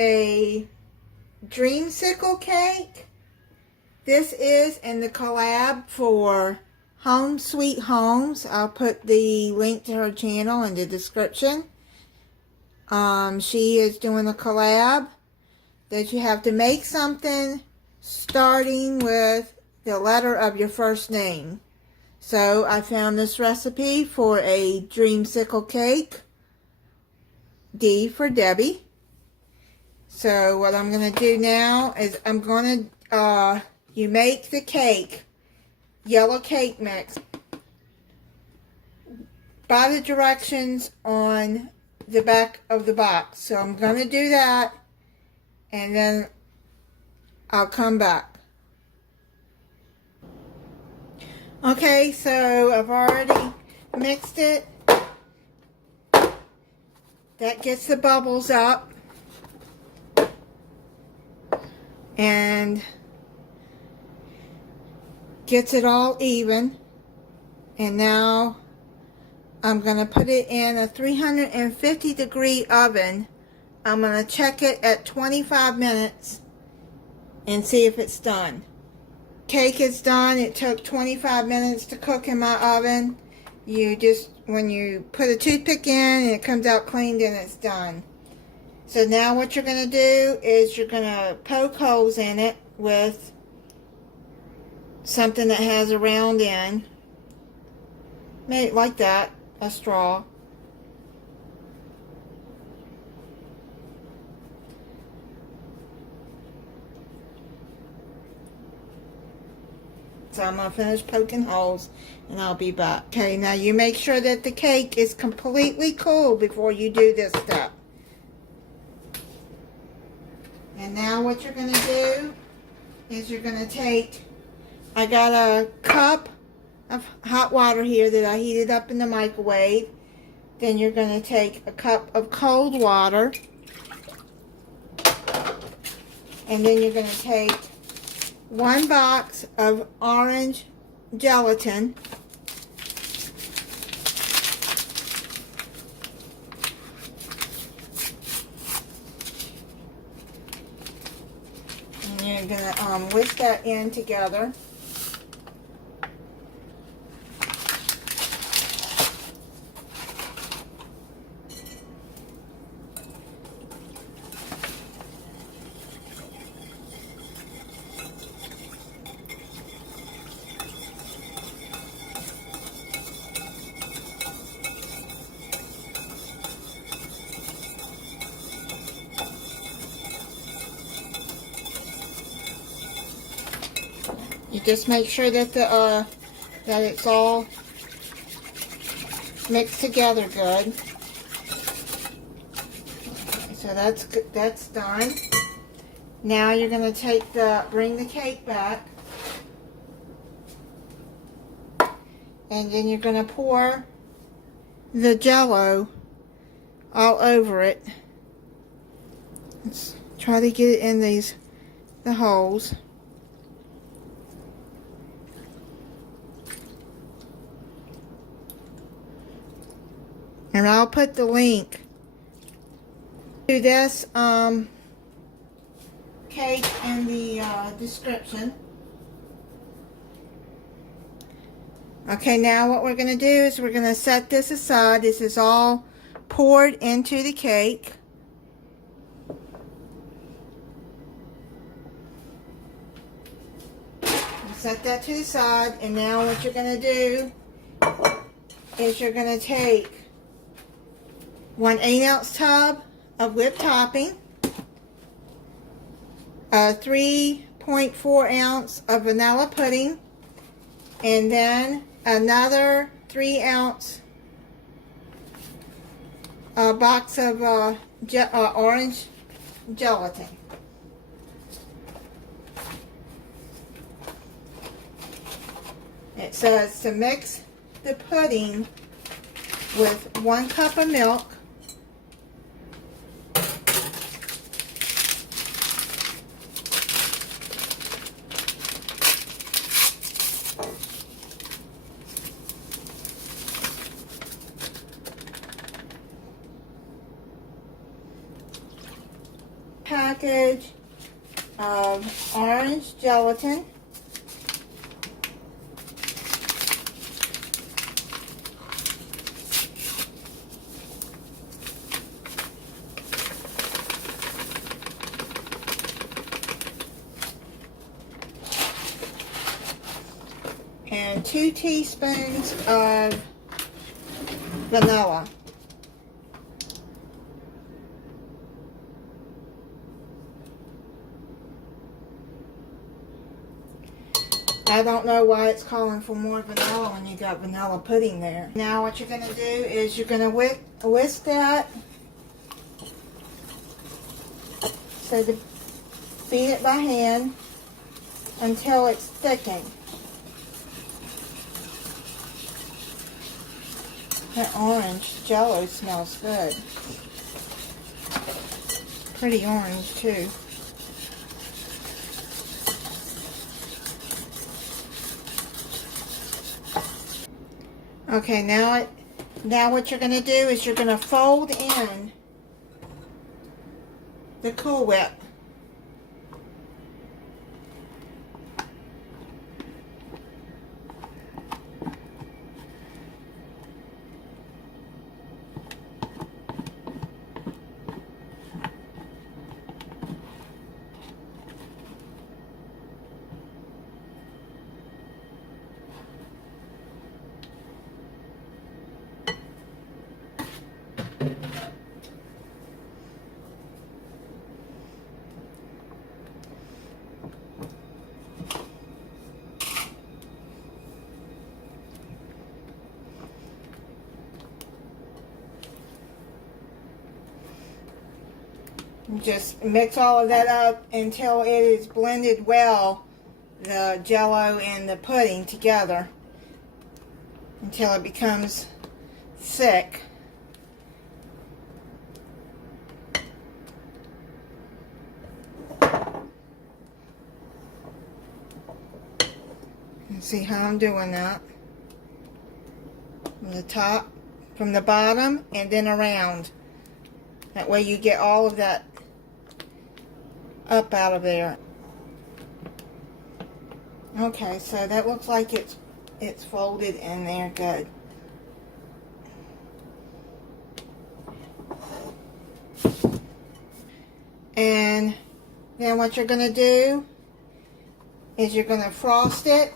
a Dreamsicle cake. This is in the collab for Holmes Sweet Holmes. I'll put the link to her channel in the description. She is doing a collab that you have to make something starting with the letter of your first name. So I found this recipe for a Dreamsicle cake. D for Debbie. So what I'm going to do now is I'm going to, you make the cake, yellow cake mix, by the directions on the back of the box. So I'm going to do that, and then I'll come back. Okay, so I've already mixed it. That gets the bubbles up. And gets it all even. And now I'm going to put it in a 350 degree oven. I'm going to check it at 25 minutes and see if it's done. Cake is done. It took 25 minutes to cook in my oven. You just, when you put a toothpick in and it comes out clean, then it's done. So now what you're going to do is you're going to poke holes in it with something that has a round end. Maybe like that, a straw. So I'm going to finish poking holes and I'll be back. Okay, now you make sure that the cake is completely cool before you do this step. And now what you're going to do is you're going to take, I got a cup of hot water here that I heated up in the microwave. Then you're going to take a cup of cold water. And then you're going to take 1 box of orange gelatin. You're going to whisk that in together. You just make sure that the that it's all mixed together good. Okay, so that's good. That's done. Now you're going to bring the cake back, and then you're going to pour the jello all over it. Let's try to get it in the holes. And I'll put the link to this cake in the description. Okay, now what we're going to do is we're going to set this aside. This is all poured into the cake. Set that to the side, and now what you're going to do is you're going to take 1 8-ounce tub of whipped topping, a 3.4 ounce of vanilla pudding, and then another 3-ounce box of orange gelatin. It says to mix the pudding with 1 cup of milk, package of orange gelatin. And 2 teaspoons of vanilla. I don't know why it's calling for more vanilla when you got vanilla pudding there. Now what you're going to do is you're going to whisk that. So beat it by hand until it's thickened. That orange jello smells good. Pretty orange too. Okay, now what you're going to do is you're going to fold in the Cool Whip. Just mix all of that up until it is blended well, the jello and the pudding together, until it becomes thick. And see how I'm doing that? From the top, from the bottom, and then around. That way you get all of that up out of there. Okay, so that looks like it's folded in there good. And then what you're going to do is you're going to frost it.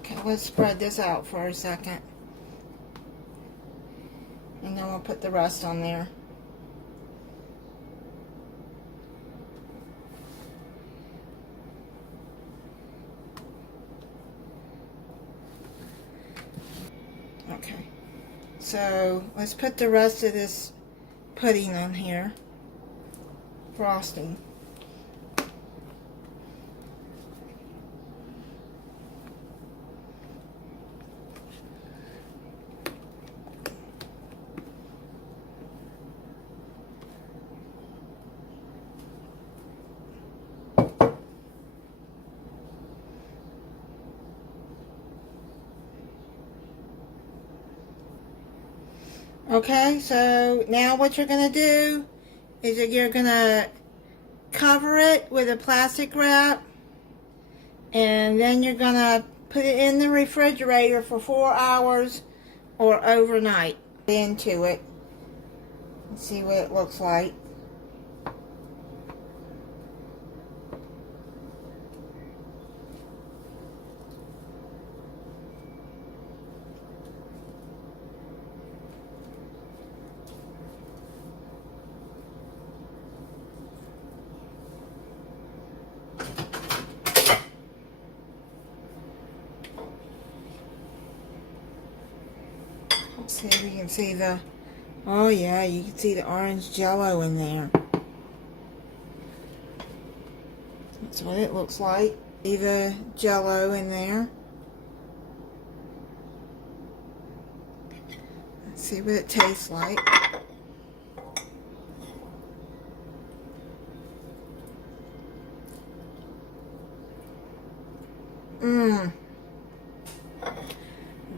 Okay, let's spread this out for a second. And then we'll put the rest on there. Okay, so let's put the rest of this pudding on here. Frosting. Okay, so now what you're going to do is that you're going to cover it with a plastic wrap, and then you're going to put it in the refrigerator for 4 hours or overnight. Into it and see what it looks like. See if you can see the, oh yeah, you can see the orange jello in there. That's what it looks like. the jello in there. Let's see what it tastes like.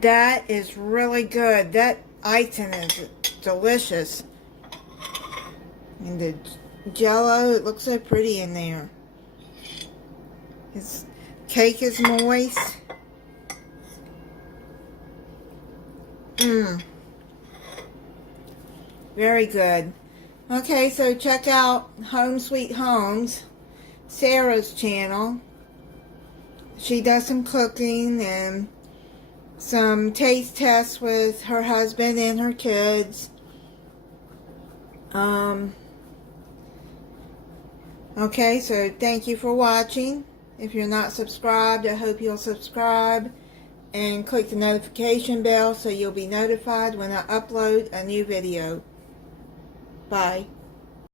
That is really good. That icing is delicious. And the jello, it looks so pretty in there. His cake is moist. Very good. Okay, so check out Home Sweet Homes, Sarah's channel. She does some cooking and some taste tests with her husband and her kids. Okay, so thank you for watching. If you're not subscribed, I hope you'll subscribe and click the notification bell so you'll be notified when I upload a new video. Bye.